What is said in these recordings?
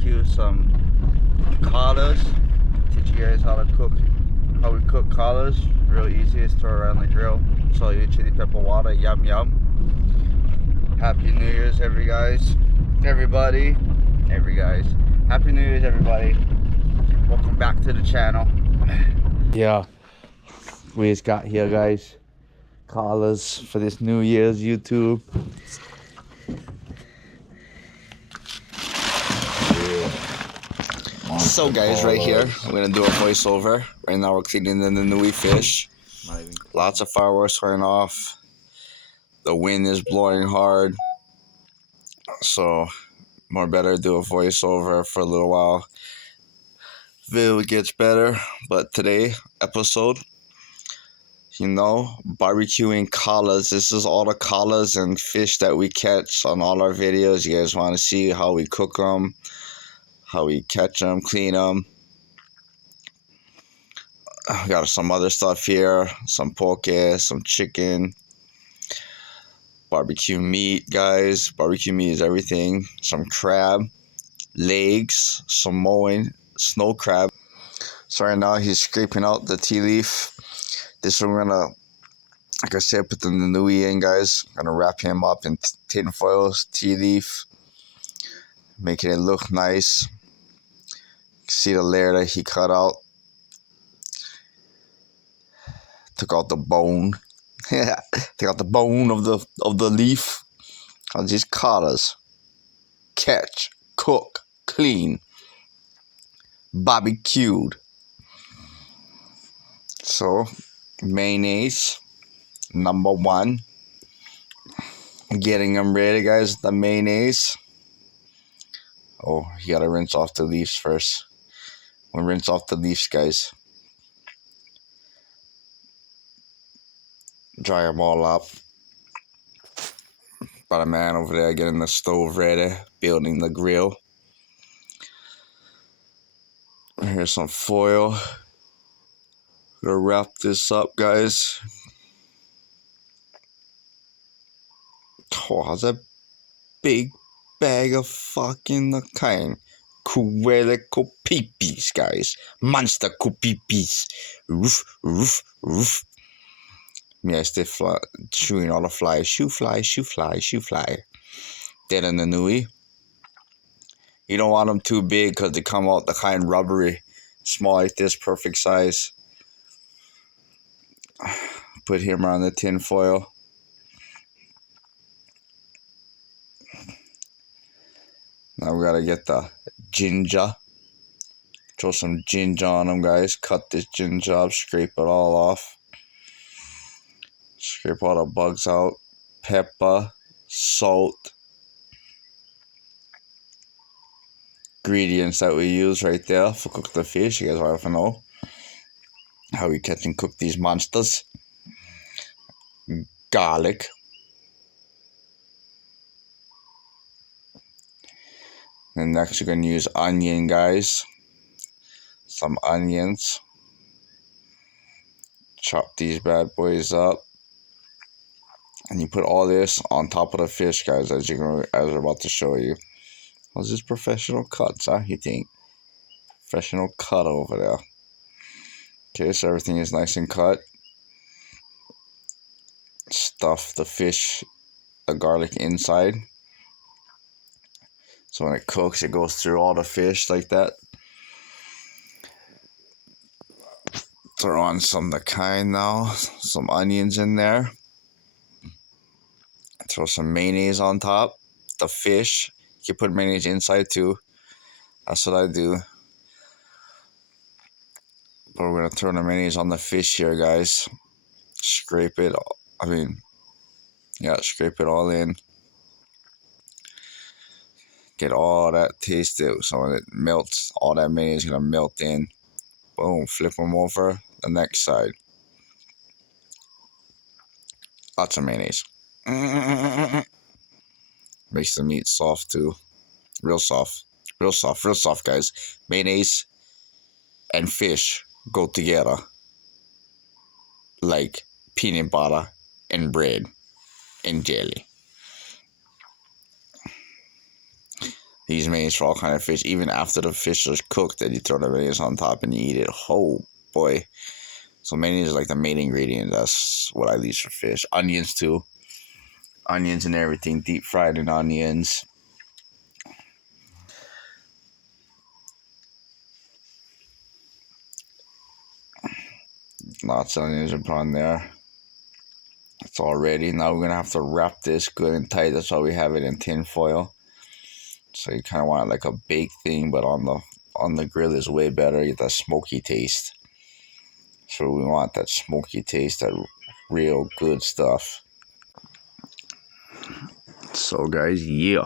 BBQ some collars. Teach you guys how we cook collars. Real easy. Just throw it around the grill. Salt, chili, pepper, water. Yum yum. Happy New Year's, everybody. Happy New Year's, everybody. Welcome back to the channel. Yeah, we just got here, guys. Collars for this New Year's YouTube. So guys, right here, I'm gonna do a voiceover. Right now we're cleaning in the newyears. Lots of fireworks going off. The wind is blowing hard. So more better do a voiceover for a little while. Video gets better, but today episode, barbecuing collars. This is all the collars and fish that we catch on all our videos. You guys want to see how we cook them, how we catch them, clean them. We got some other stuff here, some poke, some chicken, barbecue meat, guys. Barbecue meat is everything. Some crab, legs, Samoan, snow crab. So right now he's scraping out the tea leaf. This one we're gonna, like I said, put the nui in, guys. Gonna wrap him up in tin foil, tea leaf, making it look nice. See the layer that he cut out. Took out the bone. Take out the bone of the leaf. On these collars. Catch, cook, clean, barbecued. So mayonnaise, number one. Getting them ready, guys. The mayonnaise. Oh, you gotta rinse off the leaves first. We'll rinse off the leaves, guys. Dry them all up. Got a man over there getting the stove ready, building the grill. Here's some foil. Gonna wrap this up, guys. Oh, that's a big bag of fucking the kind. Kuele kopipis, guys. Monster kopipis. Roof, roof, roof. Yeah, still chewing all the flies. Shoe fly, shoe fly, shoe fly. Dead in the nui. You don't want them too big because they come out the kind rubbery. Small like this, perfect size. Put him around the tin foil. Now we gotta get the ginger. Throw some ginger on them, guys. Cut this ginger up, scrape it all off. Scrape all the bugs out. Pepper, salt. Ingredients that we use right there for cook the fish. You guys want to know how we catch and cook these monsters. Garlic. And next we're going to use onion, guys. Some onions. Chop these bad boys up. And you put all this on top of the fish, guys, as we're about to show you. How's this professional cuts, huh, you think? Professional cut over there. Okay, so everything is nice and cut. Stuff the fish, the garlic inside. So when it cooks, it goes through all the fish like that. Throw on some of the kind now. Some onions in there. Throw some mayonnaise on top. The fish. You can put mayonnaise inside too. That's what I do. But we're going to throw the mayonnaise on the fish here, guys. Scrape it. Scrape it all in. Get all that taste out. So when it melts, all that mayonnaise is going to melt in. Boom. Flip them over. The next side. Lots of mayonnaise. Makes the meat soft too. Real soft. Real soft. Real soft, guys. Mayonnaise and fish go together like peanut butter and bread and jelly. These mayonnaise for all kind of fish. Even after the fish is cooked, then you throw the mayonnaise on top and you eat it. Oh boy. So mayonnaise is like the main ingredient. That's what I use for fish. Onions too. Onions and everything. Deep fried in onions. Lots of onions are put on there. It's all ready. Now we're gonna have to wrap this good and tight. That's why we have it in tin foil. So you kind of want it like a baked thing, but on the grill is way better. You get that smoky taste. So we want that smoky taste, that real good stuff. So guys, yeah,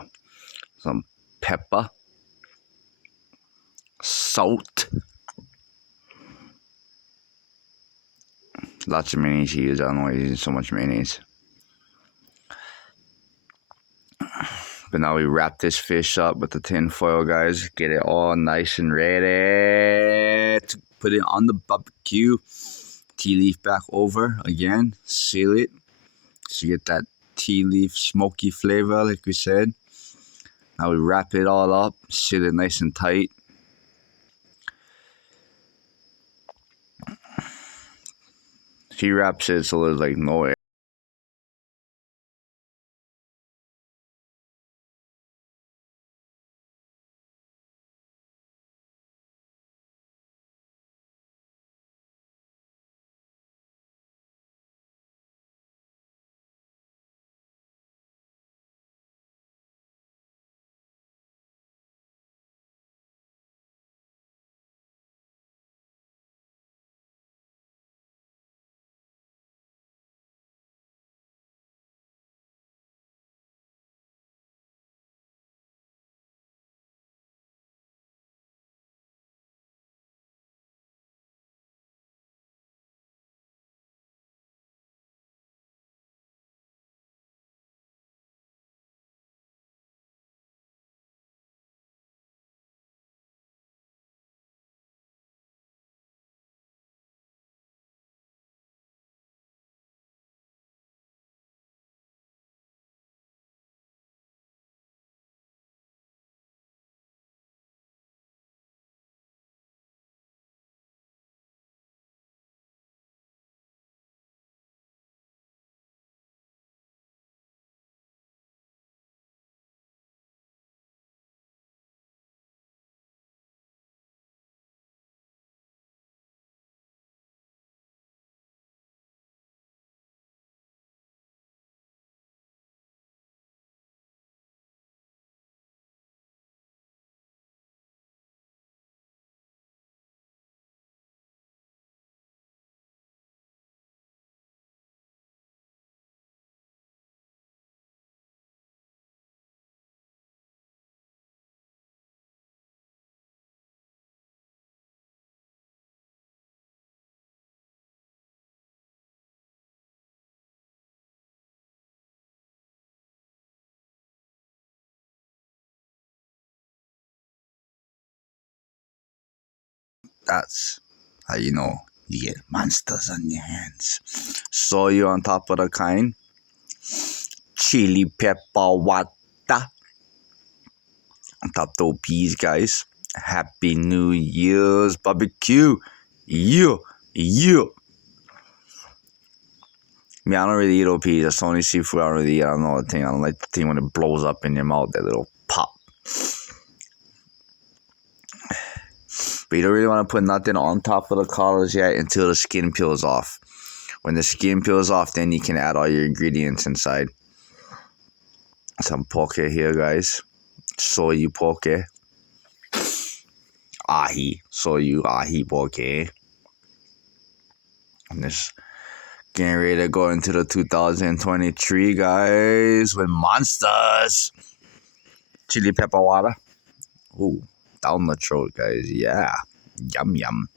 some pepper, salt, lots of mayonnaise to use. I don't know why you're using so much mayonnaise. But now we wrap this fish up with the tin foil, guys. Get it all nice and ready to put it on the barbecue. Tea leaf back over again. Seal it so you get that tea leaf smoky flavor, like we said. Now we wrap it all up, seal it nice and tight. He wraps it so there's like no air. That's how you know you get monsters on your hands. Soy on top of the kind. Chili pepper water on top of those peas, guys. Happy New Year's barbecue. Yeah, yeah. Me, I don't really eat OPs. That's the only seafood I don't really eat. I don't know the thing. I don't like the thing when it blows up in your mouth, that little pop. But you don't really want to put nothing on top of the collars yet until the skin peels off. When the skin peels off, then you can add all your ingredients inside. Some poke here, guys. Soy poke. Ahi. Soy ahi poke. And this getting ready to go into the 2023, guys, with monsters. Chili pepper water. Ooh, down the throat, guys. Yeah. Yum, yum.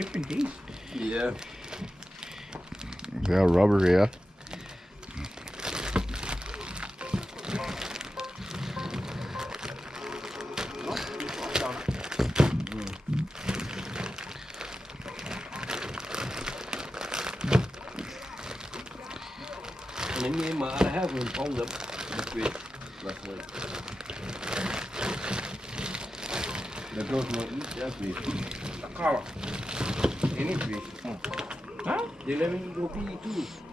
different taste. Yeah. Yeah, rubber, yeah. Những người mà đã have one phong lắm. Đặc biệt là người. The girls won't eat that fish. Kala. Any fish. Huh? They let me go pee too.